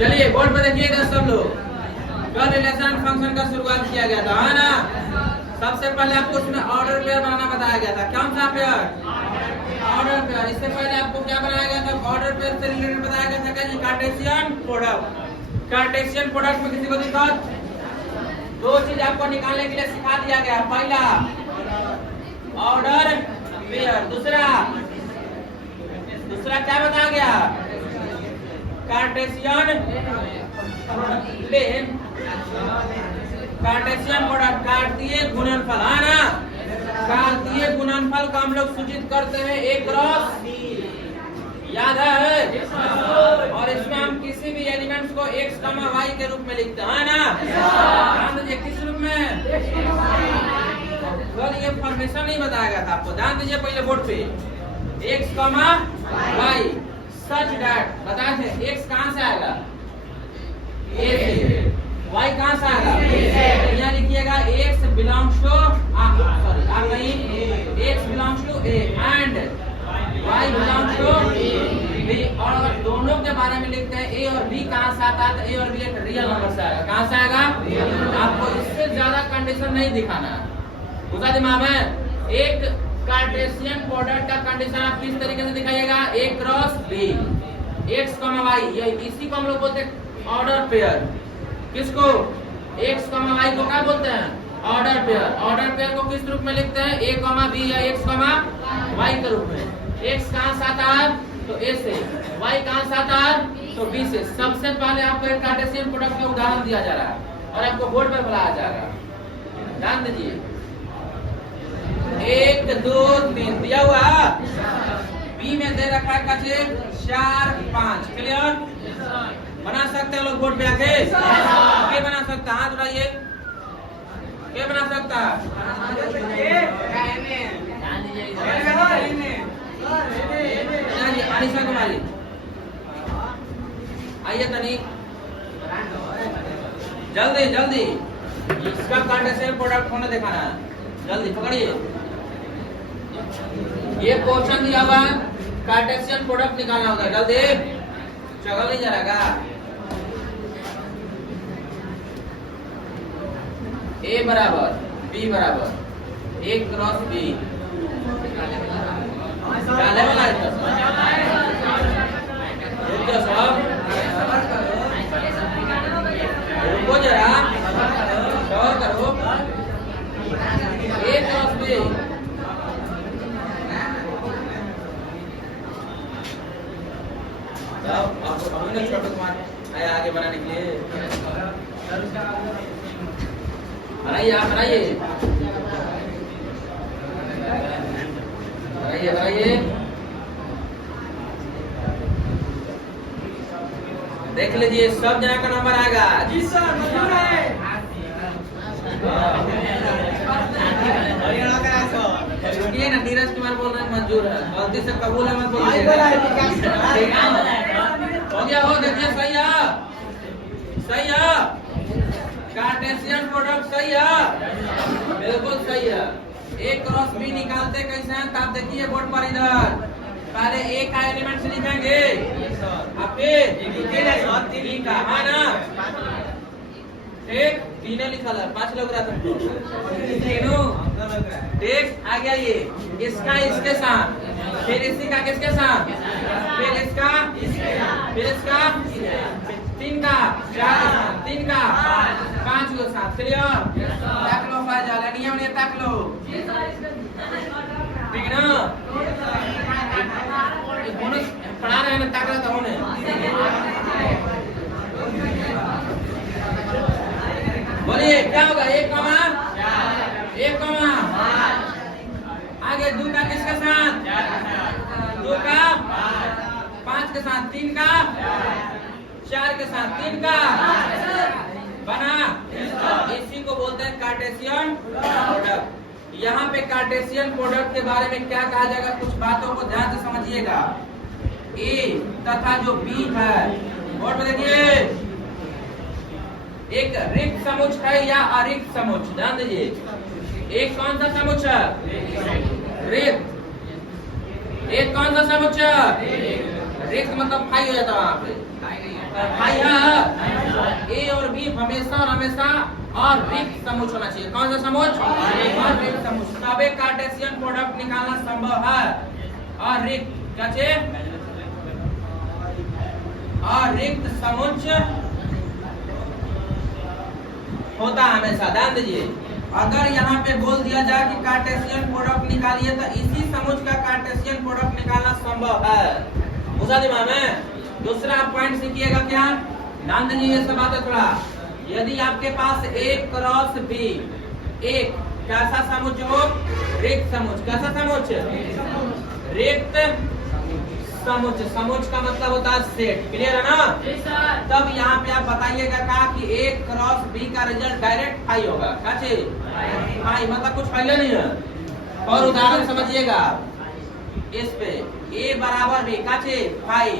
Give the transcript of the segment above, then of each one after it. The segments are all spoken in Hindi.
चलिए बोर्ड पर देखिएगा सब लोग। कल रिलेशन फंक्शन का शुरुआत किया गया था, है ना। सबसे पहले आपको उसमें ऑर्डर पेयर बनाना बताया गया था। कौन सा पेयर? Order pair. इससे पहले आपको क्या बनाया गया था? ऑर्डर पेयर से रिलेटेड बताया गया था कि कार्टेशियन प्रोडक्ट। कार्टेशियन प्रोडक्ट में किसी को दिक्कत? दो चीज आपको निकालने के लिए सिखा दिया गया। पहला ऑर्डर पेयर, दूसरा क्या बताया गया? कार्टेशियन प्लेन, कार्टेशियन प्रोडक्ट, कार्तीय गुणनफल, है ना। कार्तीय गुणनफल को हम लोग सूचित करते हैं A क्रॉस, याद है? और इसमें हम किसी भी एलिमेंट्स को x, y के रूप में लिखते हैं ना। ध्यान दीजिए, किस रूप में? कल ये फॉर्मेशन नहीं बताया गया था आपको, ध्यान दीजिए पहले बोर्ड पे। x, y सच डैट बताए थे। x कहां से आएगा? A से। y कहां से आएगा? यहाँ लिखिएगा x बिलोंग्स टू, सॉरी आप नहीं, x belongs to A and y belongs to B। और अगर दोनों के बारे में लिखते हैं A और B कहां से आता है, तो A और B एक रियल नंबर से आएगा। कहां से आएगा? आपको इससे ज्यादा कंडीशन नहीं दिखाना, उसका दिमाग में। एक कार्टेशियन प्रोडक्ट का कंडीशन आप किस तरीके से दिखाइएगा? A cross B, x, y, ये इसी को हम लोग बोलते हैं ऑर्डर पेयर। किसको? x, y को क्या बोलते हैं? Order pair. ऑर्डर पेयर को किस रूप में लिखते हैं? A, B या x, y के रूप में। x कहां से आता है? तो A से। y कहां से आता है? तो B से। सबसे पहले आपको एक कार्टेशियन प्रोडक्ट का उदाहरण दिया जा रहा है और आपको बोर्ड पर बुलाया जा रहा है। ध्यान दीजिए, 1 2 3 दिया हुआ, B में दे रखा है कचे 4 5। क्लियर? बना सकते हैं लोग बोर्ड पे आके? क्या बना सकता? हाथ उठाइए। क्या बना सकता? अनिशा कुमारी आइए तनी जल्दी जल्दी, इसका कार्टेशियन प्रोडक्ट होने दिखाना है। जल्दी पकड़िए, ये क्वेश्चन दिया हुआ है, कार्टेशियन प्रोडक्ट निकालना होगा। जल्दी, चगल नहीं जा रहा। A बराबर B बराबर A क्रॉस B। डाले वाला है सब, रुको जरा, और करो। A क्रॉस B, छोटे कुमार आया आगे बनाने के लिए। बनाइए, आप बनाइए, बनाइए बनाइए। देख लीजिए सब जना का नंबर आएगा। जी सर, मंजूर है। ये ना नीरज कुमार बोल रहे हैं मंजूर है, गलती से कबूल है मत बोलिए। हो गया, हो देखिए, सही है, सही है। कार्टेशियन प्रोडक्ट सही है, बिल्कुल सही है। A क्रॉस B निकालते कैसे हैं? आप देखिए बोर्ड पर, इधर पहले A का एलिमेंट लिखेंगे, आपके B का, है ना। ठीक, तीनों लिखा है, 5 लोग रहा तुमको, तीनों। ठीक, आ गया ये। इसका इसके साथ, फिर इसी का किसके साथ, फिर इसका, फिर इसका, 3 का, 4, 3 का, 5 के साथ। क्लियर? ताक लो फाइल नियम ने ताक लो, ठीक है ना। पढ़ा रहे हैं ना, ताक रहा था उन्हें। बोलिए क्या होगा? 1 आगे 2 का किसके साथ? 2 का, 5 के साथ, 3 का, 4 के साथ, 3 का बना। इसी को बोलते हैं कार्टेशियन प्रोडक्ट। यहाँ पे कार्टेशियन प्रोडक्ट के बारे में क्या कहा जाएगा, कुछ बातों को ध्यान से समझिएगा। A तथा जो B है, बोर्ड में देखिए, एक रिक्त समुच्च है या अरिक्त समुच्च। ध्यान दीजिए, एक कौन सा समुच्च है? रिक्त। एक कौन सा समुच्च है? रिक्त मतलब फाई हो जाता है वहां पे। भाई ए और बी हमेशा और हमेशा और रिक्त समुच्चय होना चाहिए। कौन सा समुच्चय? और रिक्त समुच्चय। तब एक कार्टेशियन प्रोडक्ट निकालना संभव है। और रिक्त क्या चाहिए? और रिक्त समुच्चय होता है हमेशा। ध्यान दीजिए, अगर यहाँ पे बोल दिया जाए कि कार्टेशियन प्रोडक्ट निकालिए तो इसी समुच्चय का कार्टेशियन प्रोडक्ट निकालना संभव है। बुझा दिमाग में? दूसरा पॉइंट सीखिएगा क्या? ध्यान दीजिए, ये सब बात है थोड़ा। यदि आपके पास A क्रॉस B एक कैसा समुच्चय हो? रिक्त समुच्चय। कैसा समुच्चय? रिक्त समुच्चय। समुच्चय का मतलब होता है सेट। क्लियर है ना? तब यहाँ पे आप बताइएगा क्या कि A क्रॉस B का रिजल्ट डायरेक्ट फाई होगा। क्या चीज? फाई। मतलब कुछ पहले नहीं है। और उदाहरण समझिएगा इस पे, A बराबर B का चीज? फाई।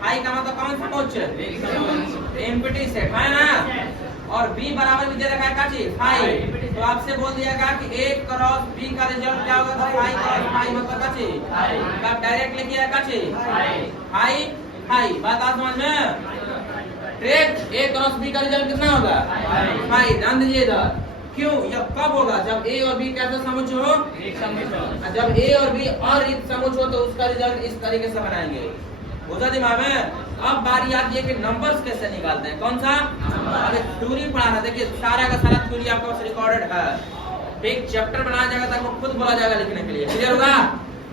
फाई का मतलब कौन समुच्चय? एम्प्टी सेट है ना? और B बराबर भी दे रखा है क्या चीज? फाई। तो आपसे बोल दिया गया कि A क्रॉस B का रिजल्ट क्या होगा? तो फाई क्रॉस फाई मतलब क्या चीज? तब डायरेक्ट लिखिए क्या चीज? Phi phi. बात आप समझ में? डायरेक्ट A क्रॉस B का रिजल्ट कितना होगा? फाई। ध्यान दीजिए इधर। क्यों? यह कब होगा? जब A और B कैसा समुच्चय हो? जब A और B और रिक्त समुच्चय हो तो उसका रिजल्ट इस तरीके से बनाएंगे। बुझा दिमाग में? अब बारी आती है कि नंबर्स कैसे निकालते हैं। कौन सा? अभी थ्योरी पढ़ाना। देखिए सारा का सारा थ्योरी आपके पास रिकॉर्डेड है। एक चैप्टर बनाया जाएगा ताकि खुद बोला जाएगा लिखने के लिए। क्लियर होगा?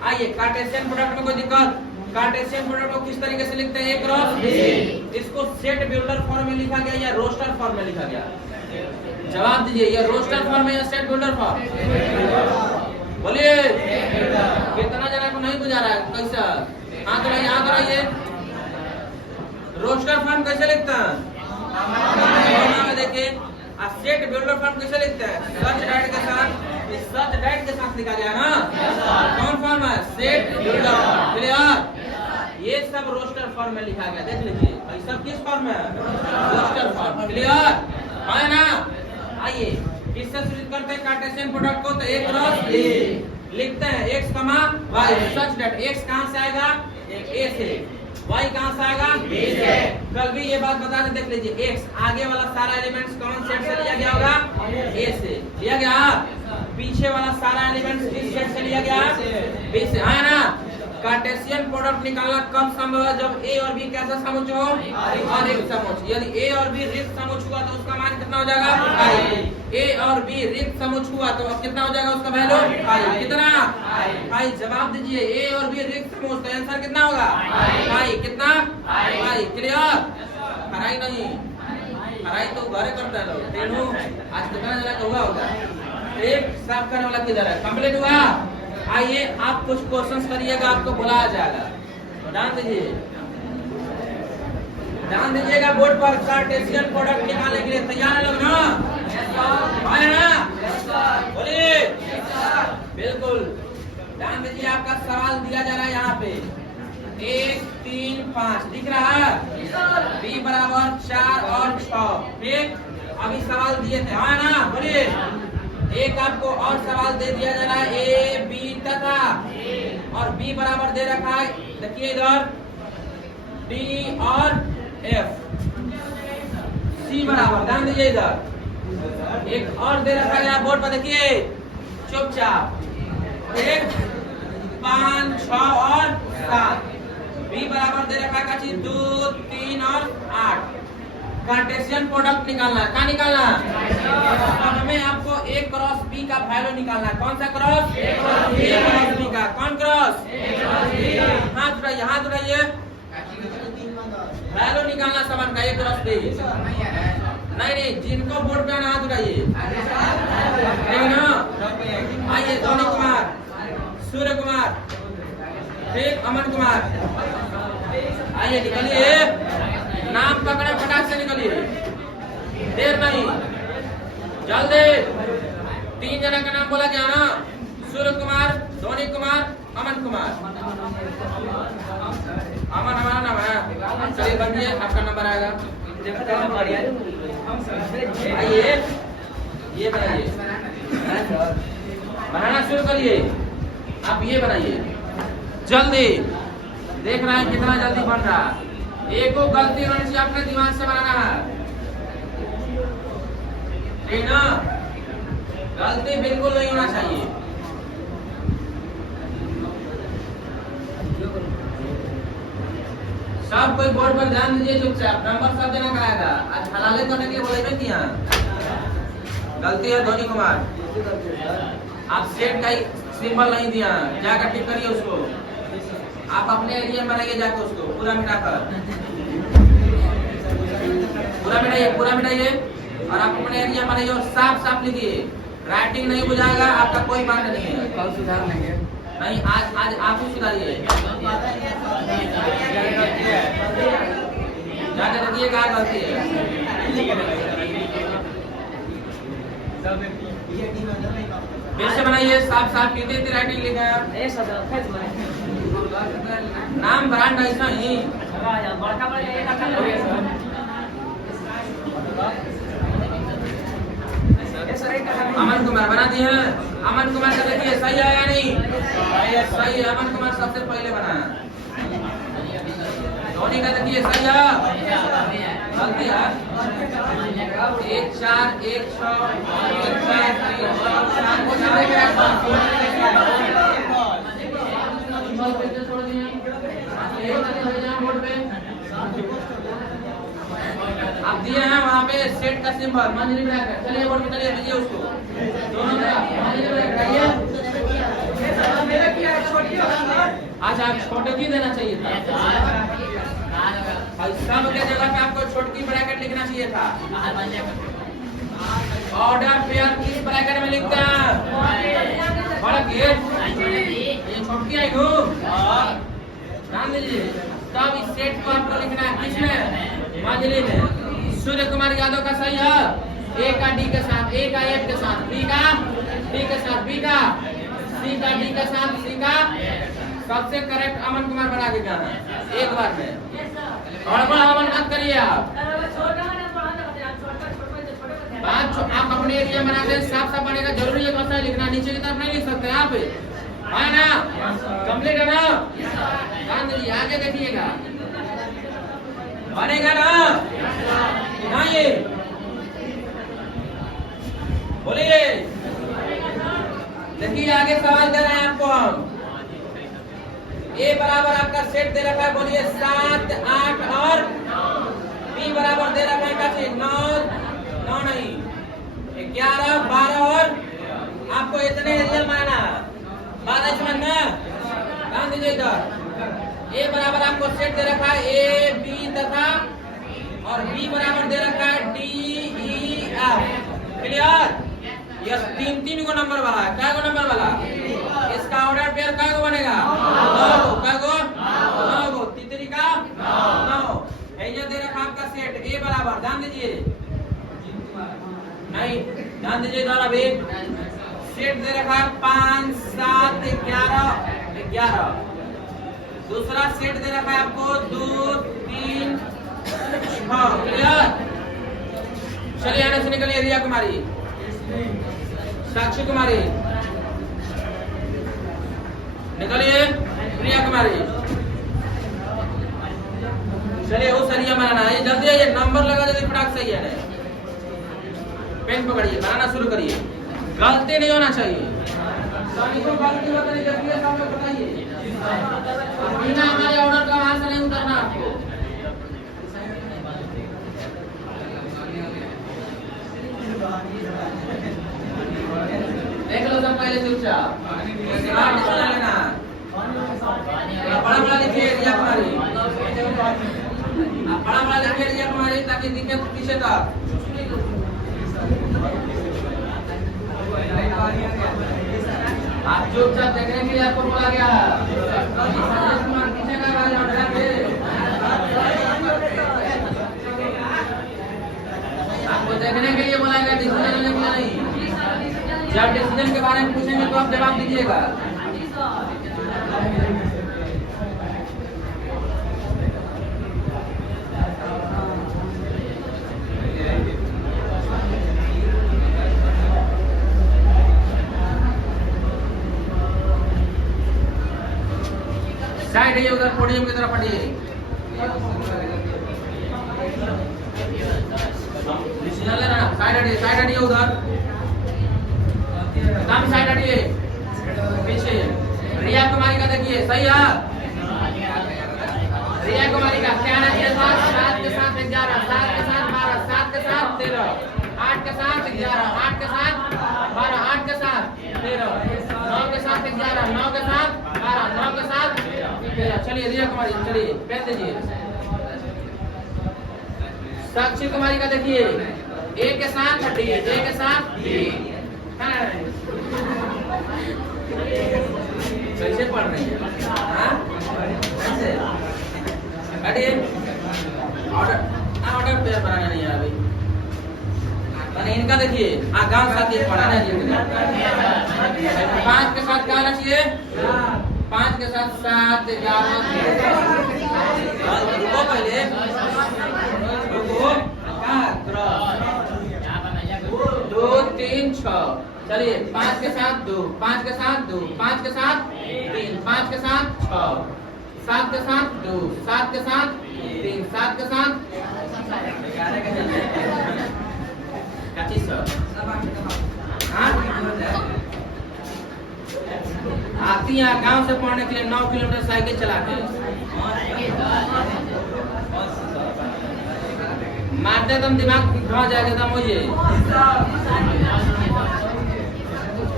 आइए, कार्टेशियन प्रोडक्ट में कोई दिक्कत? कार्टेशियन प्रोडक्ट को किस तरीके से लिखते हैं? A cross B। इसको सेट बिल्डर फॉर्म में लिखा गया या रोस्टर फॉर्म में लिखा गया? जवाब दीजिए, ये रोस्टर फॉर्म है या सेट बिल्डर फॉर्म? बोलिए, कितना जना को नहीं बुझा रहा है? कैसा? हाँ तो यहाँ तो ये रोस्टर फॉर्म कैसे लिखता है? देखिए, सेट बिल्डर फॉर्म कैसे लिखते हैं? सच डैट के साथ, इस सच डैट के साथ लिखा गया ना? कौन फॉर्म है? Set builder. क्लियर? ये सब रोस्टर फॉर्म में लिखा गया। देख लीजिए, ये सब किस फॉर्म में? Roster form. क्लियर है ना? आइए, किससे सूचित करते हैं कार्टेशियन प्रोडक्ट को? तो A क्रॉस B लिखते हैं x, y। Such that x कहां से आएगा? A से। y कहां से आएगा? B से। कल भी ये बात बता दें, देख लीजिए, x आगे वाला सारा एलिमेंट्स कौन सेट से लिया गया होगा? A से लिया गया। पीछे वाला सारा एलिमेंट्स किस सेट से लिया गया? B से। है ना? कार्टेशियन प्रोडक्ट निकालना कब संभव है? जब A और B कैसा समुच्चय हो? और रिक्त समुच्चय। यदि A और B रिक्त समुच्चय हुआ तो उसका मान कितना हो जाएगा? A और B रिक्त समुच्चय हुआ तो अब कितना हो जाएगा उसका वैल्यू? कितना? भाई जवाब दीजिए, A और B रिक्त समुच्चय तो आंसर कितना होगा? भाई कितना? भाई। क्लियर? पढ़ाई नहीं, पढ़ाई तो घरे करता है लोग। तेनू आज कितना जना होगा होगा? एक साफ करने वाला किधर है? कंप्लीट हुआ? आइए, आप कुछ क्वेश्चंस करिएगा, आपको बुलाया जाएगा। तो ध्यान दीजिए, ध्यान दीजिएगा बोर्ड पर। कार्टेशियन प्रोडक्ट निकालने के लिए तैयार है लोग ना? है ना? बोलिए। बिल्कुल। ध्यान दीजिए, आपका सवाल दिया जा रहा है यहाँ पे 1, 3, 5 दिख रहा है? B बराबर 4 और 6। ठीक, अभी सवाल दिए थे, है ना? बोलिए। एक आपको और सवाल दे दिया जा रहा है A, B तथा, और B बराबर दे रखा है, देखिए इधर D और F। C बराबर, ध्यान दीजिए इधर एक और दे रखा है बोर्ड पर, देखिए चुपचाप। 1, 5, 6 और 7। B बराबर दे रखा है 2, 3 और 8। कार्टेशियन प्रोडक्ट निकालना है। कहाँ निकालना है? अब हमें आपको A क्रॉस B का वैल्यू निकालना है। कौन सा क्रॉस? A क्रॉस B का। कौन क्रॉस? हाथ उठाइए, हाथ उठाइए। वैल्यू निकालना समान का A क्रॉस B। नहीं, जिनको बोर्ड पे आना हाथ उठाइए। आइए, धोनी कुमार, सूर्य कुमार, ठीक, अमन कुमार, आइए निकलिए। नाम पकड़े, फटाक से निकलिए, देर नहीं, जल्दी। 3 जना का नाम बोला गया ना? सूर्य कुमार, धोनी कुमार, अमन कुमार। अमन हमारा नाम है। चलिए बनिए, आपका नंबर आएगा। आइए, ये बनाइए, बनाना शुरू करिए। आप ये बनाइए जल्दी। देख रहे हैं कितना जल्दी बन रहा है। एक को गलती होने से अपने दिमाग से बनाना है, ठीक ना? गलती बिल्कुल नहीं होना चाहिए। सब कोई बोर्ड पर ध्यान दीजिए, चुपचाप नंबर सब देना कराएगा। आज हलाले करने के लिए बोले नहीं किया, गलती है धोनी कुमार। आप सेट का ही सिंबल नहीं दिया, जाकर ठीक करिए उसको। आप अपने एरिया में बनाइए जाकर उसको पूरा मिटाकर, पूरा मिटाइए और आप अपने एरिया में बनाइए और साफ साफ लिखिए। राइटिंग नहीं बुझाएगा आपका कोई बात नहीं है, कल सुधार लेंगे। नहीं आज आप ही सुधारिए। जाकर देखिए कहाँ गलती है। फिर से बनाइए, साफ साफ कितनी राइटिंग लिखा है। नाम ब्रांड ऐसा ही अमन कुमार बना दिए हैं। अमन कुमार का देखिए सही है या नहीं? सही है, अमन कुमार सबसे पहले बना। धोनी का देखिए सही है, गलती है। 1 4 1 6 1 4 3 छोड़ दिए बोर्ड पे। आप दिए हैं वहाँ पे सेट का सिंबल मांझली ब्रैकेट। चलिए बोर्ड पे चलिए, भेजिए उसको दोनों तरफ मांझली ब्रैकेट आइए। अच्छा छोटे की देना चाहिए था, सब के जगह पे आपको छोटकी ब्रैकेट लिखना चाहिए था। ऑर्डर पेयर किस ब्रैकेट में लिखते हैं? बड़ा गेट ये छोटकी आई हो, ध्यान दीजिए। तब इस सेट को आपको लिखना है किसमें? मांझली में। सूर्य कुमार यादव का सही है, ए का डी के साथ, ए का एफ के साथ, बी का डी के साथ, बी का सी का डी के साथ, सी का। सबसे करेक्ट अमन कुमार बना के जाना एक बार में, और अमन मत करिए आप। आप अपने एरिया बनाते हैं, साफ साफ बनेगा। जरूरी है तो लिखना, नीचे की तरफ नहीं लिख सकते आप, है ना? कंप्लीट है ना? ध्यान दीजिए, आगे देखिएगा, बनेगा ना? ये बोलिए, देखिए आगे सवाल दे रहे हैं आपको हम। ए बराबर आपका सेट दे रखा है, बोलिए 7 8 और बी बराबर दे रखा है क्या चीज? 9 9 नहीं 11 12 और आपको इतने एरिया माना 12 समझ में। ध्यान दीजिए इधर, ए बराबर आपको सेट दे रखा है ए बी तथा, और बी बराबर दे रखा है D E F. Clear? Yes, 3 को नंबर वाला है। क्या को नंबर वाला? इसका ऑर्डर पेयर क्या को बनेगा? 9 क्या को? 9 को। तीसरी का 9। ये दे रखा आपका सेट ए बराबर, ध्यान दीजिए, नहीं ध्यान दीजिए इधर। अभी सेट दे रखा है 5 7 11 11। दूसरा सेट दे रखा है आपको 2 3 6। क्लियर? चलिए आने से निकलिए। रिया कुमारी, साक्षी कुमारी निकलिए, प्रिया कुमारी चलिए। वो सरिया बनाना है, जल्दी आइए, नंबर लगा जल्दी फटाक से आइए। पेन पकड़िए, बनाना शुरू करिए। गलती नहीं होना चाहिए, सभी को गलती होता नहीं, जल्दी सब लोग बताइए। बिना हमारे ऑर्डर का वहां से नहीं उतरना आपको। देख लो सब पहले चुपचाप लेना। बड़ा बड़ा लिखिए रिया कुमारी, बड़ा बड़ा लिखिए रिया कुमारी, ताकि दिखे पीछे तक। आप चुपचाप देखने के लिए आपको बोला गया है। पीछे का आपको देखने के लिए बोला गया, डिसीजन लेने के लिए नहीं। जब डिसीजन के बारे में पूछेंगे तो आप जवाब दीजिएगा। साइड है उधर, पोडियम की तरफ हटिए। डिसीजन लेना, साइड हटिए उधर, काम साइड हटिए पीछे। रिया कुमारी का देखिए, सही है। रिया कुमारी का क्या है? 7 के साथ 11, 7 के साथ 12, 7 के साथ 13, 8 के साथ 11, 8 के साथ 12, 8 के साथ 13, 9 के साथ 11, 9 के साथ 12, 9 के साथ 13। चलिए रिया कुमारी, चलिए पेन दीजिए। साक्षी कुमारी का देखिए, ए के साथ 30, ए के साथ कैसे पढ़ रही है? कैसे? ऑर्डर पेयर बनाना नहीं है अभी। मैंने इनका देखिए, गांव साथ ये पढ़ाना चाहिए। 5 के साथ क्या आना चाहिए? 5 के साथ 7, 11, रुको पहले, रुको, 2, 3, 6। चलिए 5 के साथ 2, 5 के साथ 2, 5 के साथ 3, 5 के साथ 6, 7 के साथ 2, 7 के साथ 3, 7 के साथ 25। आती है गांव से पढ़ने के लिए 9 किलोमीटर साइकिल चलाते हैं। मारते तुम दिमाग घा जाएगा दम हो ये।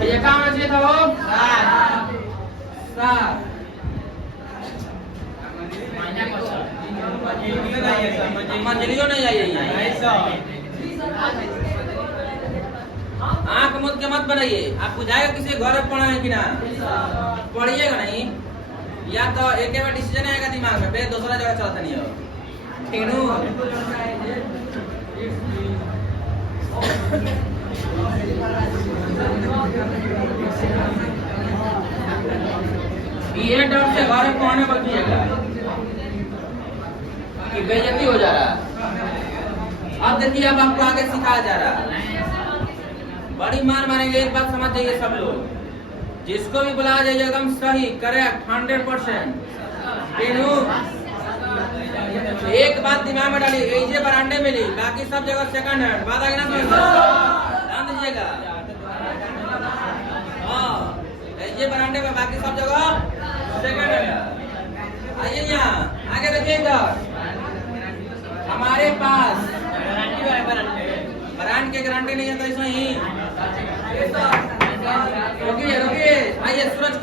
ये काम चाहिए था वो 7। मंजलियों नहीं आई है। आंख मुद के मत बनाइए। आप बुझाएगा किसी घर में पढ़ा है कि ना, पढ़िएगा नहीं, या तो एक बार डिसीजन आएगा दिमाग में, फिर दूसरा जगह चलता नहीं हो। ये डर से घर में पढ़ने बचिएगा कि बेइज्जती हो जा रहा। अब देखिए, अब आपको आगे सिखाया जा रहा, बड़ी मार मारेंगे। एक बात समझ जाइए सब लोग, जिसको भी बुलाया जाइए एकदम सही, करेक्ट, 100%। एक बात दिमाग में डालिए, ऐसे बरांडे में ली, बाकी सब जगह सेकंड हैंड। बात आगे ना ध्यान दीजिएगा। हाँ, ऐसे बरांडे में, बाकी सब जगह सेकंड हैंड। आइए यहाँ आगे देखिए, इधर हमारे पास ब्रांड के गारंटी नहीं है, तो इसमें ही रुकिए। आइए सूरज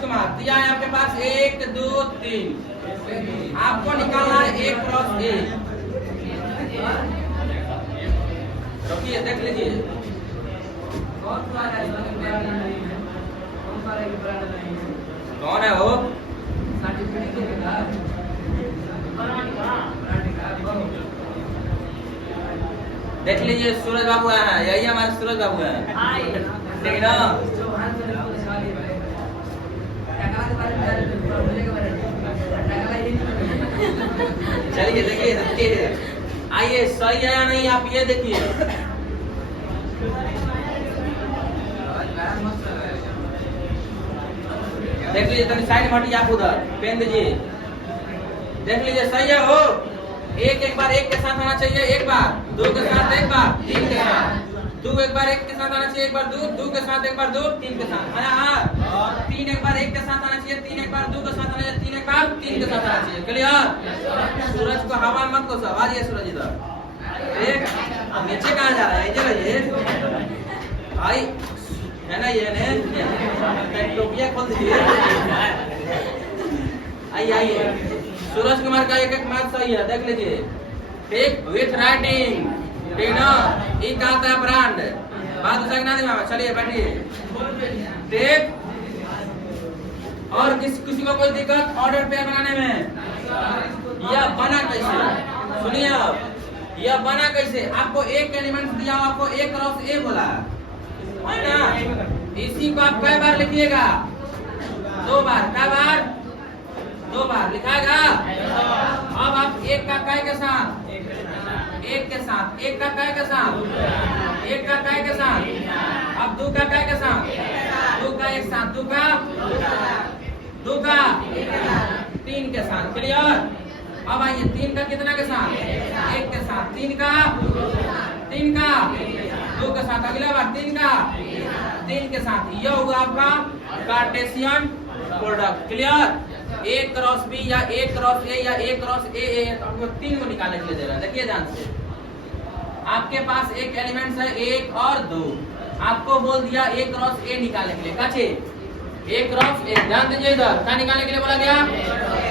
कुमार दिया है आपके पास 1, 2, 3। आपको निकालना है 1 क्रॉस 1। रुकिए, देख लीजिए। कौन है वो? देख लीजिए, सूरज बाबू है, यही हमारे सूरज बाबू है, ठीक ना? चलिए देखिए, आइए सही है या नहीं, आप ये देखिए। देख लीजिए, तनी साइड में हटिए, आप उधर पेन दीजिए। देख लीजिए, सही है हो। एक बार 1 के साथ आना चाहिए, एक बार 2 के साथ, एक बार 3 के साथ, 2 एक बार 1 के साथ आना चाहिए, एक बार 2 के साथ, एक बार 2, 3 के साथ। 3 एक बार 1 के साथ आना चाहिए, 3 एक बार 2 के साथ आना चाहिए, 3 एक बार 3 के साथ आना चाहिए। क्लियर? सूरज को हवा मत को सब, आ जाइए सूरज इधर। एक नीचे कहाँ जा रहा है? इधर आइए भाई, है ना? ये ने टोपिया खोल दीजिए। आइए, सूरज कुमार का एक मैथ सही है, देख लीजिए। ठीक, विथ राइटिंग, ठीक ना? ये कहा था ब्रांड, बात सही ना दिमाग में। चलिए बैठिए, ठीक। और किसी को कोई दिक्कत ऑर्डर पे बनाने में? यह बना कैसे? सुनिए, अब यह बना कैसे? आपको एक एलिमेंट दिया, आपको 1 क्रॉस A बोला है ना? इसी को आप कई बार लिखिएगा? 2 बार। कई बार? 2 बार लिखाएगा। अब आप 1 का काय के साथ, 1 के साथ, 1 का काय के साथ, 1 का काय के साथ, अब 2 का काय के साथ, 2 का एक साथ, 2 का 3 के साथ। क्लियर? अब आइए 3 का कितना के साथ? 1 के साथ। 3 का 2 के साथ। अगला बार 3 का 3 के साथ। यह हुआ आपका Cartesian product. Clear? A cross B या A क्रॉस A या A क्रॉस A तो 3 को निकालने के लिए दे रहा है। देखिए ध्यान से, आपके पास एक एलिमेंट्स है 1 और 2, आपको बोल दिया A क्रॉस A निकालने के लिए। काचे A क्रॉस A, ध्यान दीजिए इधर क्या निकालने के लिए बोला गया?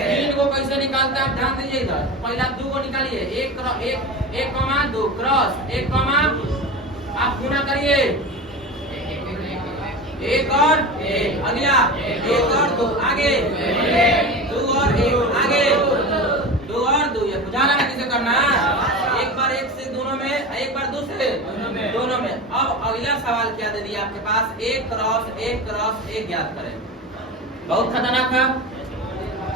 3 को कैसे निकालते हैं आप ध्यान दीजिए इधर। पहला 2 को निकालिए, 1 कमा 2 क्रॉस 1 कमा, आप गुना करिए 1 और 1, अगला 1 और 2, आगे 2 और 1, आगे 2 और 2। ये बुझाना है किसे करना है? एक बार 1 से दोनों में, एक बार 2 से दोनों में। अब अगला सवाल क्या दे दिया आपके पास? 1 क्रॉस 1 ज्ञात करें। बहुत खतरनाक है,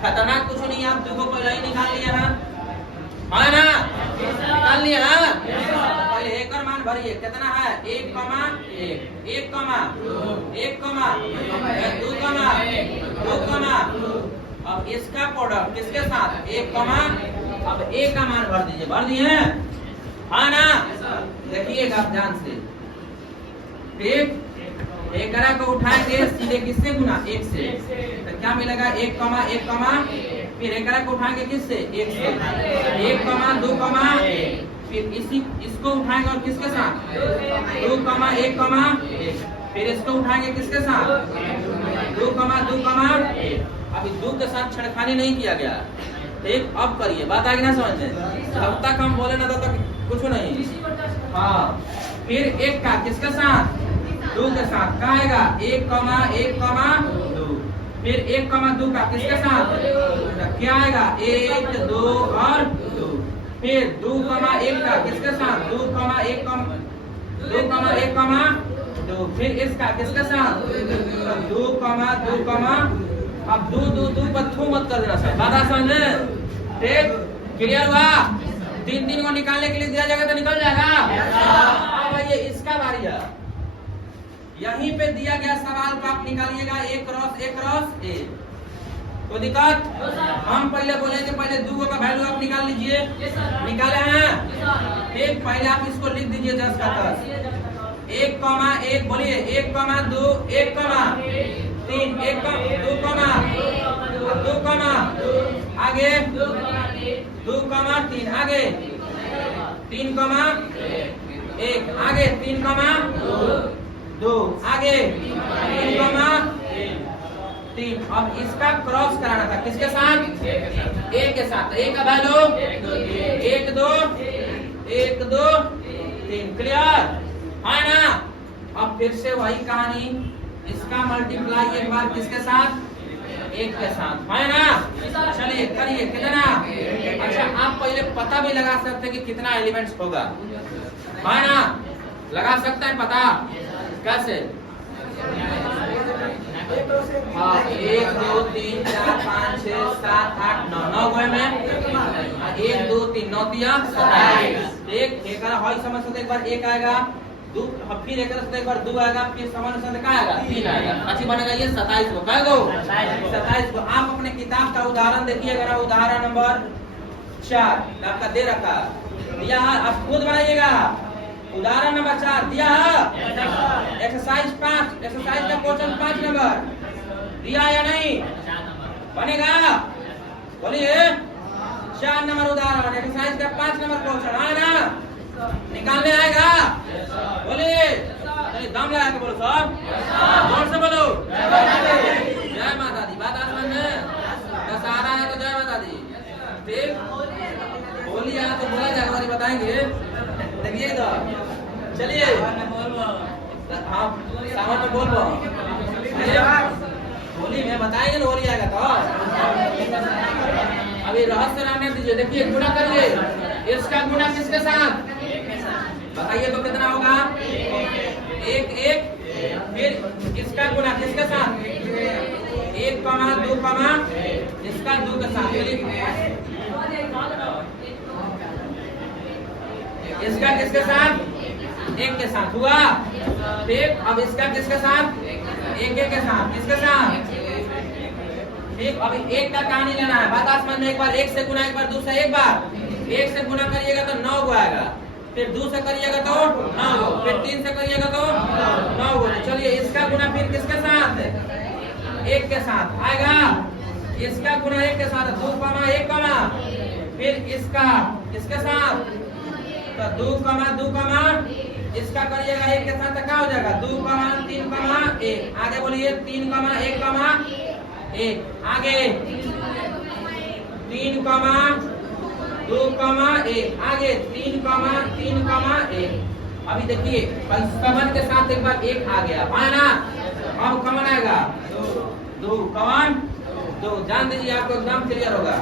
खतरनाक कुछ नहीं, आप 2 को पहले ही निकाल लिया है ना? निकाल लिया है। पहले 1 और मान भरिए, कितना है? 1 कमा 1 कमा 1 कमा 2 कमा 2 कमा। अब इसका प्रोडक्ट किसके साथ? 1 कमा, अब A का मान भर दीजिए। भर दिए हाँ ना? देखिएगा आप ध्यान से, ठीक? 1 को उठाएंगे सीधे किससे गुना? 1 से, तो क्या मिलेगा? 1 कमा 1 कमा, फिर 1 को उठाएंगे किससे? 1 से, 1 कमा 2 कमा, फिर इसको उठाएंगे और किसके साथ? 2 कमा 1 कमा, फिर इसको उठाएंगे किसके साथ? 2 कमा 2 कमा। अभी 2 के साथ छेड़खानी नहीं किया गया, ठीक? अब करिए, बात आएगी ना समझ में? जब तक हम बोले ना तब तक कुछ नहीं। हाँ, फिर 1 का किसके साथ? 2 के साथ। कहाँ आएगा? 1 कमा 2, फिर 1 कमा 2 का किसके साथ? क्या आएगा? 1 2 और 2, फिर 2 कमा 1 का किसके साथ? 2 कमा 1 कमा 2, फिर इसका किसके साथ? 2 कमा 2 कमा। अब 2 पर थू मत कर देना सर, बात समझ में? ठीक? क्लियर हुआ? 3 को निकालने के लिए दिया जाएगा तो निकल जाएगा। अब ये इसका बारी है, यहीं पे दिया गया सवाल को आप निकालिएगा। 1 क्रॉस 1 कोई दिक्कत? हम पहले बोलेंगे, पहले 2 का वैल्यू आप निकाल लीजिए। निकाले हैं? ठीक, पहले आप इसको लिख दीजिए 10 का 10। 1 कमा 1 बोलिए, 1 कमा 2 1 कमा 3, 1 कमा 2 कमा 2 कमा, आगे 2 कमा 3, आगे 3 कमा 1, आगे 3 कमा 2, आगे 3 कमा 3। अब इसका क्रॉस कराना था किसके साथ? A के साथ। A का वैल्यू 1 2 1 2 3। क्लियर है ना? अब फिर से वही कहानी, इसका मल्टीप्लाई एक बार किसके साथ? 1 के साथ, है ना? चलिए करिए, कितना? अच्छा, आप पहले पता भी लगा सकते हैं कि कितना एलिमेंट्स होगा, है ना? लगा सकते हैं पता कैसे? हाँ, 1 2 3 4 5 6 7 8 9 9 गए में 1 2 3 9 दिया 27। एक हॉल समझ सकते, एक बार 1 आएगा, 2 फिर एक बार 2 आएगा, फिर समझ सकते क्या आएगा? 3 आएगा। अच्छी बनेगा ये 27 को। क्या गो? 27 को। आप अपने किताब का उदाहरण देखिएगा, उदाहरण नंबर 4 आपका दे रखा दिया है, आप खुद बनाइएगा। उदाहरण नंबर 4 दिया है, एक्सरसाइज 5, एक्सरसाइज का क्वेश्चन 5 नंबर दिया या नहीं? बनेगा? बोलिए। 4 नंबर उदाहरण, एक्सरसाइज का 5 नंबर क्वेश्चन है ना? निकालने आएगा? बोलिए, दम लगा के बोलो सब, जोर से बोलो। जय माता दी। बात समझ में? दशहरा है तो जय माता दी, ठीक? होली है तो बोला जाएगा, बताएंगे। देखिए इधर, चलिए आप सामान में बोल होली में बताएंगे ना, होली आएगा तो अभी रहस्य रहने दीजिए। देखिए गुणा करिए, इसका गुणा किसके साथ? बताइए तो कितना होगा? 1 1, फिर इसका गुणा किसके साथ? 1 कमा 2 कमा, इसका 2 के साथ, इसका किसके साथ? 1 के साथ हुआ, ठीक? अब इसका किसके साथ? 1 1 के साथ, किसके साथ? ठीक, अभी एक का कहानी लेना है। बात समझ में, एक बार एक से गुना, एक बार दो से, एक बार एक से गुना करिएगा तो 9 गो आएगा, फिर 2 से करिएगा तो 9 गो, फिर 3 से करिएगा तो 9 गो। चलिए इसका गुना फिर किसके साथ? 1 के साथ आएगा। इसका गुना 1 के साथ 2 कमा 1 कमा, फिर इसका किसके साथ? तो 2 कमा 2 कमा, इसका करिएगा 1 के साथ तो क्या हो जाएगा? 2 कमा 3 कमा 1। आगे बोलिए 3 कमा 1 कमा 1, आगे 3 कमा 2 कमा 1, आगे 3 कमा 1। अभी देखिए कमन के साथ एक बार 1 आ गया, है ना? अब कमन आएगा 2 कमन 2। जान दीजिए आपको एकदम क्लियर होगा।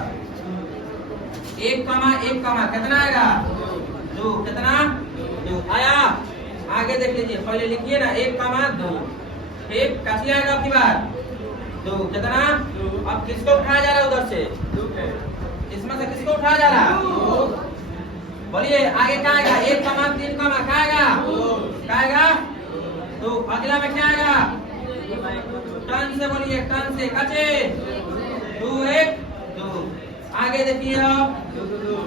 1 कमा कितना आएगा? 2। कितना? 2 आया। आगे देख लीजिए, पहले लिखिए ना 1 कमा 2, ठीक कैसे आएगा आपकी बात? 2 कितना? अब किसको उठाया जा रहा है उधर से? इसमें से किसको उठाया जा रहा है? बोलिए आगे क्या आएगा? 1 कमा 3 कमा क्या आएगा? क्या आएगा? 2। अगला में क्या आएगा? टन से बोलिए, टन से कचे 2 1 2। आगे देखिए अब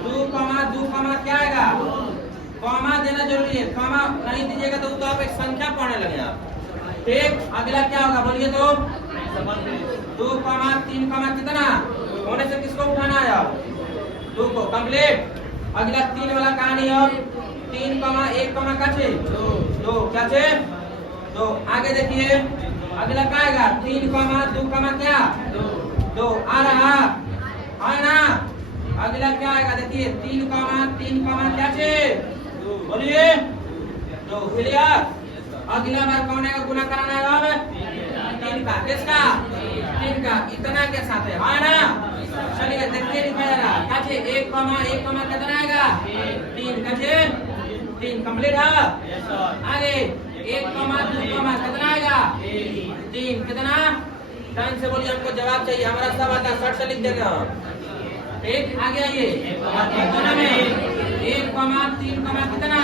2 कमा क्या आएगा? कॉमा देना जरूरी है, कॉमा नहीं दीजिएगा तो आप एक संख्या पढ़ने लगे आप, ठीक। अगला क्या होगा बोलिए तो? 2 कमा 3 कमा कितना होने से किसको उठाना है? 2 को कंप्लीट। अगला 3 वाला कहानी और 3 कमा 1 कमा कैसे 2 कैसे 2। आगे देखिए अगला क्या आएगा? 3 कमा 2 कमा क्या 2 आ रहा है ना? अगला क्या आएगा? देखिए 3 कमा कैसे बोलिए 2। क्लियर? अगला बार कौन आएगा? गुना कराना है अब 3 का, किसका? 3 का, इतना के साथ है ना? चलिए देखिए लिखा जा रहा कैसे 1 कमा कितना आएगा? 3 कैसे 3 कंप्लीट है। आगे 1 कमा 2 कमा कितना आएगा? 3 कितना? टाइम से बोलिए, हमको जवाब चाहिए, हमारा सब आता है, शर्ट से लिख देगा, ठीक। आगे आइए 1 कमा 3 कमा कितना?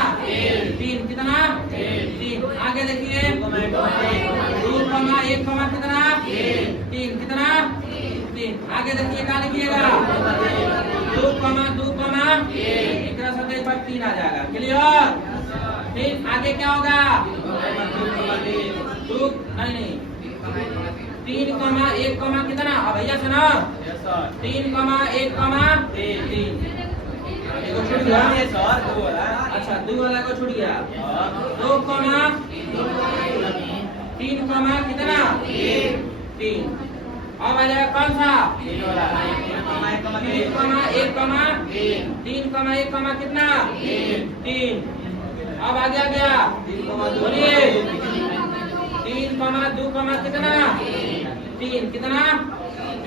3 कितना? 3। आगे देखिए 2 कमा 1 कमा कितना? 3 कितना? 3। आगे देखिए क्या लिखिएगा? 2 कमा एक साथ एक बार 3 आ जाएगा। क्लियर? ठीक। आगे क्या होगा? 2 नहीं 3 कमा 1 कमा कितना? भैया सुना 3 कमा 1 कमा 3 छूट गया। अच्छा 2 वाला को छूट गया। 2 कमा 3 कमा कितना? 3। अब आ जाएगा कौन सा? 3 कमा 1 कमा 3 कमा 1 कमा कितना? 3। अब आ गया बोलिए 3 कमा 2 कमा कितना? 3 कितना?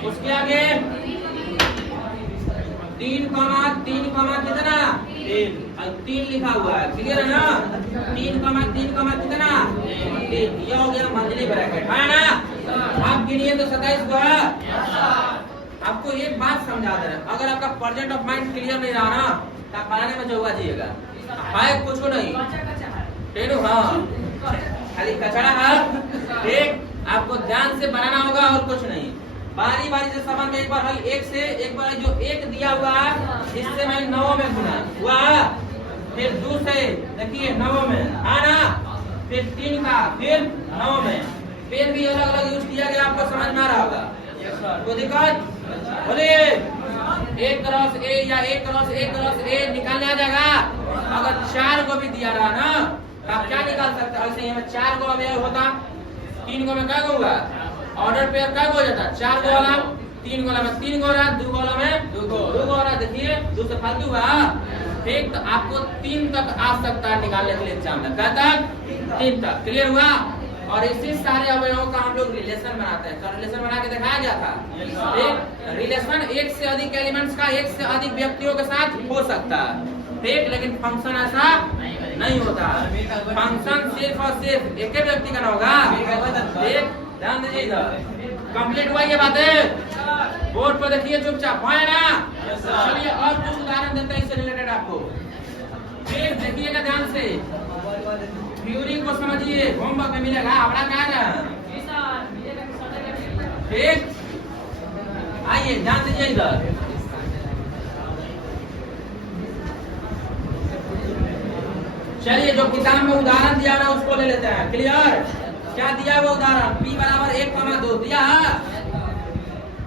उसके आगे 3 कमा कितना? 3 लिखा हुआ है, क्लियर है ना? 3 कमा कितना? 3। ये हो गया मंथली ब्रैकेट, है ना? आप गिनिए तो 27 को है। आपको एक बात समझा दे, अगर आपका प्रेजेंट ऑफ माइंड क्लियर नहीं रहा ना तो आप बनाने में चौका जाइएगा, है कुछ नहीं टेनो, हाँ खाली कचरा है, ठीक। आपको ध्यान से बनाना होगा और कुछ नहीं। बारी बारी से सामान एक बार एक से एक बार जो 1 दिया हुआ है इससे मैं 9 में गुना हुआ, फिर 2 से देखिए 9 में है ना, फिर 3 का फिर 9 में, फिर भी अलग अलग यूज किया गया, आपको समझ में आ रहा होगा। कोई दिक्कत? बोलिए 1 क्रॉस ए या 1 क्रॉस ए निकालने आ जाएगा। अगर 4 को भी दिया रहा ना तो आप क्या निकाल सकते हैं? ऐसे यहाँ 4 को अवेयर होता, 3 को में क्या होगा? ऑर्डर पेयर क्या हो जाता? 4 गो वाला 3 गो वाला में 3 गो रहा, 2 गो वाला में 2 गो रहा। देखिए 2 से फालतू हुआ, ठीक। तो आपको 3 तक आ सकता है निकालने के लिए एग्जाम में, क्या तक? 3 तक। क्लियर हुआ? और इसी सारे अवयवों का हम लोग रिलेशन बनाते हैं, तो रिलेशन बना के दिखाया गया था, ठीक। रिलेशन एक से अधिक एलिमेंट्स का एक से अधिक व्यक्तियों के साथ हो सकता है, ठीक, लेकिन फंक्शन ऐसा नहीं होता। फंक्शन सिर्फ और सिर्फ एक ही व्यक्ति का ना होगा, ठीक। ध्यान दीजिए इधर, कंप्लीट हुआ ये बातें? बोर्ड पर देखिए चुपचाप, है ना? चलिए और कुछ उदाहरण देते हैं इससे रिलेटेड आपको, फिर देखिएगा ध्यान से, थ्योरी को समझिए, होमवर्क में मिलेगा। अपना क्या है ठीक? आइए ध्यान दीजिए इधर। चलिए जो किताब में उदाहरण दिया ना उसको ले लेते हैं। क्लियर? क्या दिया वो उदाहरण? p बराबर 1,2 दिया।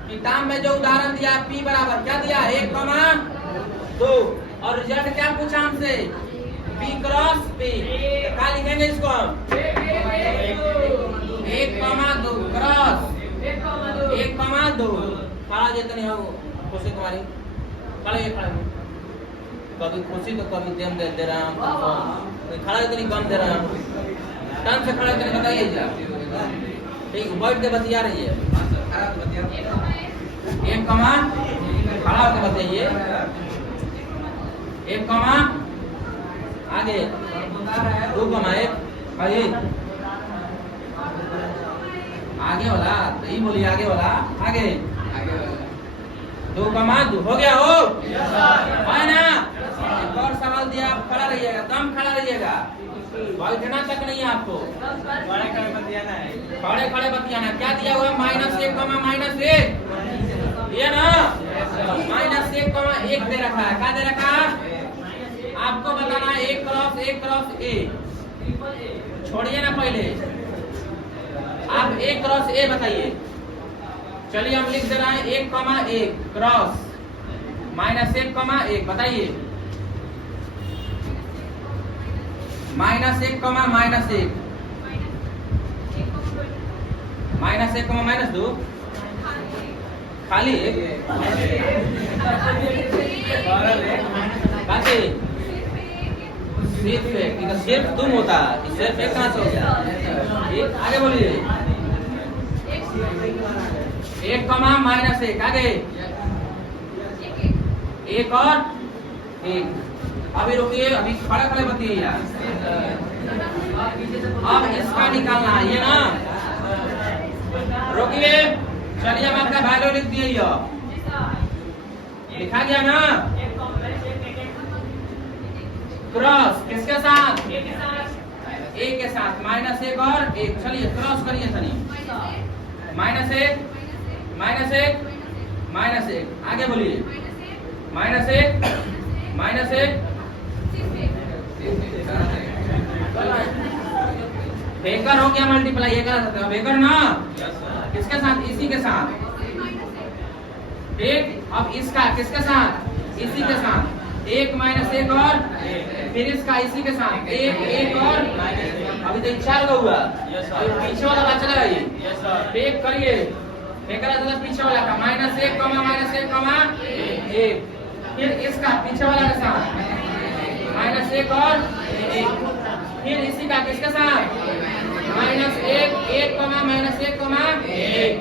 किताब में जो उदाहरण दिया p बराबर क्या दिया? 1,2 और रिजल्ट क्या पूछा हमसे? p cross p। क्या लिखेंगे इसको हम? 1,2 क्रॉस 1,2। खड़ा जितनी हो खुशी तुम्हारी खड़े कभी खुशी तो कभी देम दे रहा हूँ, खड़ा जितनी कम दे रहा हूँ। टन से खड़ा करके बताइए जरा। ठीक बैठ के बतिया रही है। एक कमा खड़ा होकर बताइए। एक कमा आगे 2 कमा 1 भाई आगे वाला तो ही बोलिए आगे वाला आगे 2 कमा 2 हो गया हो है ना। एक और सवाल दिया आप खड़ा रहिएगा, दम खड़ा रहिएगा, बैठना तक नहीं है आपको, खड़े खड़े बतियाना। क्या दिया हुआ? -1 कमा -1 ये ना -1 कमा 1 दे रखा है। क्या दे रखा है? आपको बताना है 1 क्रॉस A। छोड़िए ना पहले आप 1 क्रॉस A बताइए। चलिए हम लिख दे रहे हैं 1,1 क्रॉस -1 कमा 1 बताइए। -1 कमा -1 -1 कमा -2 खाली सिर्फ तुम होता सिर्फ एक कहां से हो गया? आगे बोलिए 1 कमा -1 आगे 1 और 1। अभी रुकिए, अभी खड़े खड़े बताइए। अब इसका निकालना है ये ना। रुकिए, चलिए हम आपका वैल्यू लिख दिए। लिखा गया ना? क्रॉस किसके साथ? A के साथ -1 और 1। चलिए क्रॉस करिए चलिए -1 -1 आगे बोलिए -1 बेकर हो गया मल्टीप्लाई। ये कर बेकर ना किसके साथ? इसी के साथ। ठीक अब इसका किसके साथ? इसी के साथ 1 -1 और फिर इसका इसी के साथ 1 और अभी तो 4 का हुआ। पीछे वाला बचा रहा है ठीक करिए। पीछे वाला का -1 कमा 1 फिर इसका पीछे वाला के साथ -1 और 1 फिर इसी का किसके साथ -1 कमा -1 कमा 1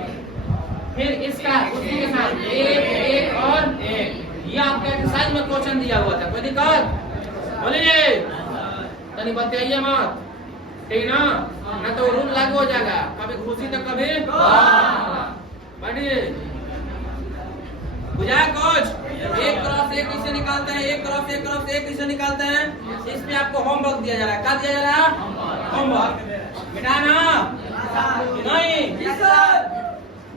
फिर इसका उसी के साथ 1 और 1। ये आपका एक्सरसाइज में क्वेश्चन दिया हुआ था। कोई दिक्कत? बोलिए तनी बताइए मत, ठीक ना? ना तो रूल लागू हो जाएगा, कभी खुशी तो कभी बढ़िए। बुझा कुछ? 1 क्रॉस 1 किसे निकालते हैं? 1 क्रॉस 1 किसे निकालते हैं? इस पे आपको होमवर्क दिया जा रहा है। क्या दिया जा रहा है? होमवर्क। मिटाना नहीं?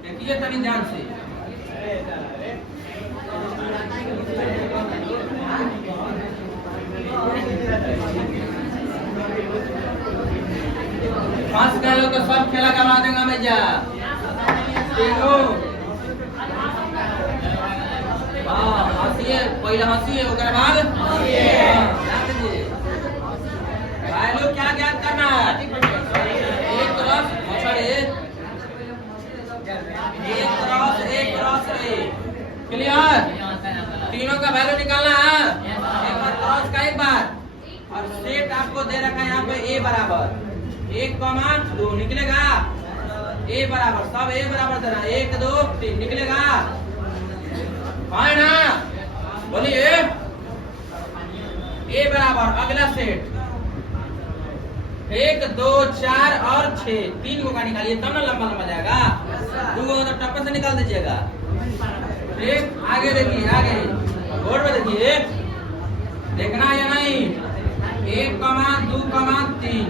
देखिए तनी ध्यान से। पास कर लो तो सब खेला करवा देगा मैं जा। हंसिए पहले हंसिए उसके बाद वैल्यू क्या ज्ञात करना है? 1 क्रॉस 1 क्रॉस 1 क्लियर? तीनों का वैल्यू निकालना है। एक बार क्रॉस का एक बार और सेट आपको दे रखा है यहाँ पे A बराबर 1,2 निकलेगा। A बराबर सब A बराबर देना 1 2 3 निकलेगा है ना? बोलिए A बराबर अगला सेट 1 2 4 और 6 3 को का निकालिए तब ना लंबा लंबा जाएगा। 2 को तो टप्पे से निकाल दीजिएगा। ठीक आगे देखिए आगे बोर्ड पे देखिए देखना या नहीं? 1 2 3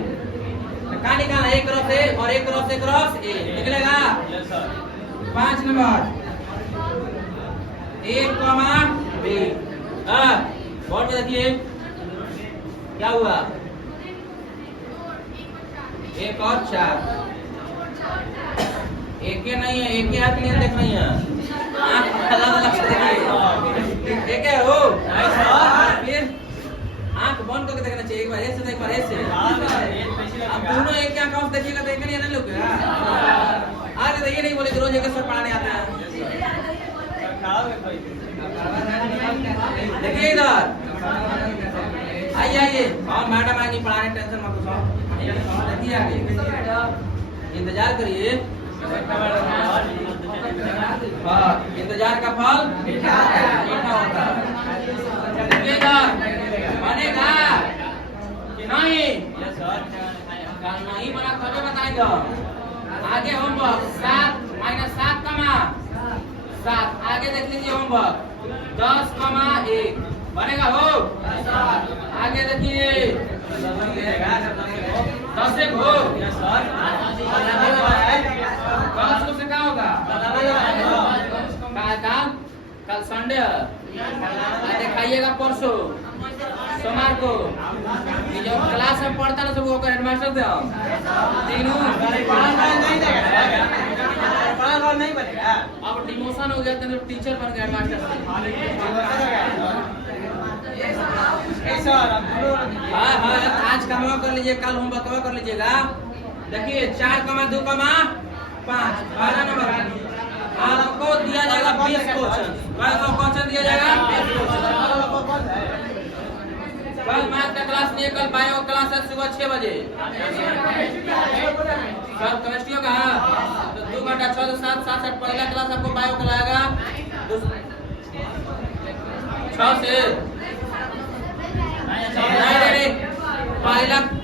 क्या निकालना? 1 क्रॉस A और 1 क्रॉस A क्रॉस A निकलेगा। 5 नंबर एक कॉमा बी। बोर्ड में देखिए क्या हुआ, एक और 4, एक ही नहीं है, एक ही हाथ नहीं देख रही है, अलग-अलग से देखिए, एक है हो, फिर आंख बंद करके देखना चाहिए, एक बार ऐसे एक बार ऐसे, अब दोनों एक ही आंख से देखिएगा तो एक नहीं है ना लोग, आगे तो ये नहीं बोले कि रोज एक सर पढ़ाने आता है, देखिए इधर, आइए और मैडम आएंगी पढ़ाने, टेंशन मत लो, देखिए आगे इंतजार करिए, इंतजार का फल मीठा होता है, देखिएगा बनेगा कि नहीं, कल नहीं बना तभी बताएंगे। आगे होमवर्क 7 - 7 कमा 7, आगे देख लीजिए होमवर्क 10, 1 बनेगा हो, आगे देखिए 10 1 हो, 10 से क्या होगा, कल संडे है, दिखाइएगा परसों सोमवार को, जो क्लास में पढ़ता ना सब वो हेडमास्टर दे तीनों नहीं बनेगा, अब डिमोशन हो गया तो टीचर बन गया हेडमास्टर। हाँ आज काम कर लीजिए, कल होमवर्क कर लीजिएगा। देखिए 4, 2, 5 12 नंबर आपको दिया जाएगा 20 क्वेश्चन, क्वेश्चन दिया जाएगा। कल मैथ का क्लास नहीं है, कल बायो क्लास है सुबह 6 बजे, कल केमिस्ट्री का तो 2 घंटा 6 से 7 7 पहला क्लास आपको बायो कराएगा 6 से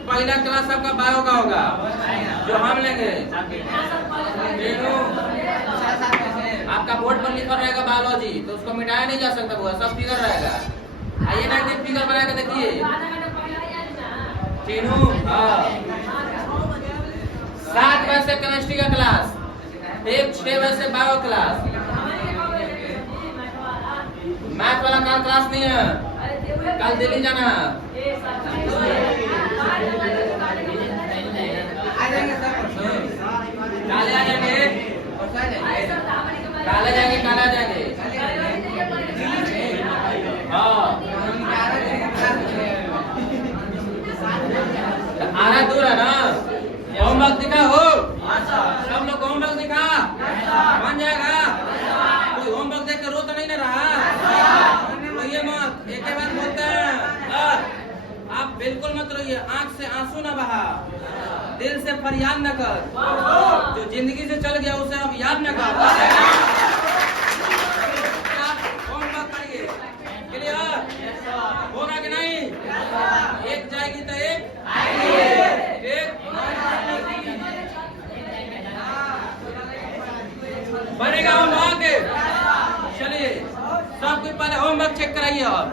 पहला क्लास आपका बायो का होगा जो हम लेंगे, आपका बोर्ड पर लिखा रहेगा बायोलॉजी, तो उसको मिटाया नहीं जा सकता, वो सब फिगर रहेगा। आइए ना एक फिगर बना के देखिए, तीनों 7 बजे से केमिस्ट्री का क्लास, 6 बजे से बायो क्लास, मैथ वाला कल क्लास नहीं है, कल दिल्ली जाना है, काले आ जाएंगे, काले जाएंगे, काले आ जाएंगे, आना दूर है ना, होमवर्क दिखा हो, सब लोग होमवर्क दिखा बन जाएगा, कोई होमवर्क देख कर रो तो नहीं ना रहा, रोइए मत, एक ही बात बोलते हैं, आप बिल्कुल मत रोइए, आंख से आंसू ना बहा, दिल से फरियाद न कर, जो जिंदगी से चल गया उसे अब याद न कर, होमवर्क करिए, क्लियर होगा कि नहीं, एक जाएगी तो एक बनेगा होमवर्क। चलिए सब कुछ पहले होमवर्क चेक कराइए और